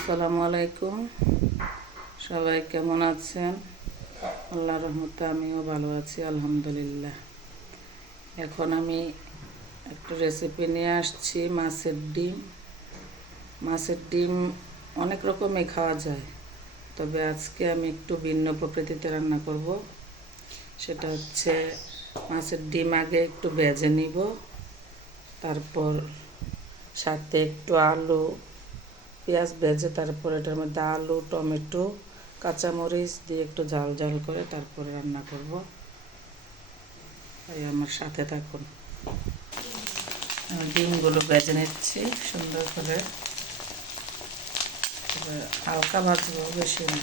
আসসালামু আলাইকুম। সবাই কেমন আছেন? আল্লাহর রহমতে আমিও ভালো আছি, আলহামদুলিল্লাহ। এখন আমি একটা রেসিপি নিয়ে আসছি, মাছের ডিম। মাছের ডিম অনেক রকমই খাওয়া যায়, তবে আজকে আমি একটু ভিন্ন প্রকৃতিতে রান্না করব। সেটা হচ্ছে মাছের ডিম আগে একটু ভেজে নিব, তারপর সাথে একটু আলু পেঁয়াজ ভেজে তারপর এটার মধ্যে আলু টমেটো কাঁচামরিচ দিয়ে একটু ঝাল ঝাল করে তারপরে রান্না করব। তাই আমার সাথে থাকুন। ডিমগুলো ভেজে নিচ্ছি সুন্দর করে, হালকা ভাজবো, বেশি না।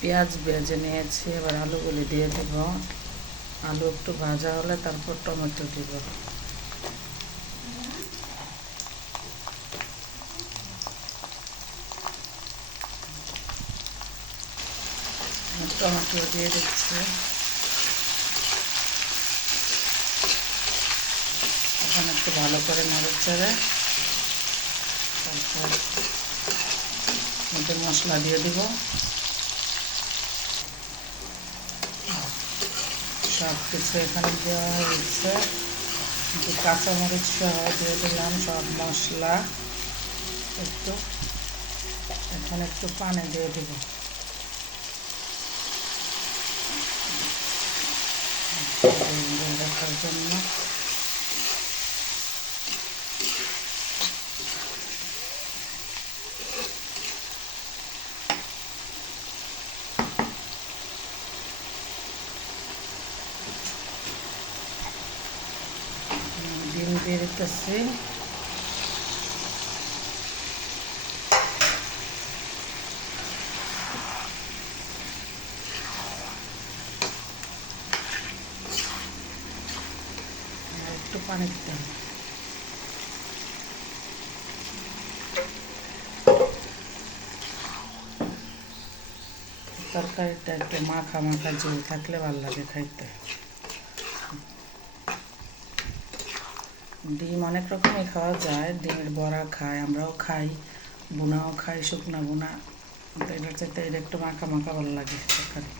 পেঁয়াজ ভেজে নিয়েছি, এবার আলুগুলি দিয়ে দেব। আলু একটু ভাজা হলে তারপর টমেটো দিব। টমেটো দিয়ে দিচ্ছি। এখন একটু ভালো করে নাড়ে চেড়ে তারপর মধ্যে মশলা দিয়ে দিব। সব কিছু এখানে দেওয়া হয়েছে, একটু কাঁচামরিচ সহ দিয়ে দিলাম সব মশলা। একটু এখন একটু পানি দিয়ে দেব। রাখার জন্য ডিম দিয়ে দিতেছি। একটু পানি দিতে হবে। তরকারিটা একটু মাখা মাখা ঝোল থাকলে ভালো লাগে খাইতে। ডিম অনেক রকমই খাওয়া যায়, ডিমের বড়া খাই, আমরাও খাই, বোনাও খাই, শুকনা বোনা। তো এটার চাইতে এটা একটু মাখা মাখা ভালো লাগে তরকারি।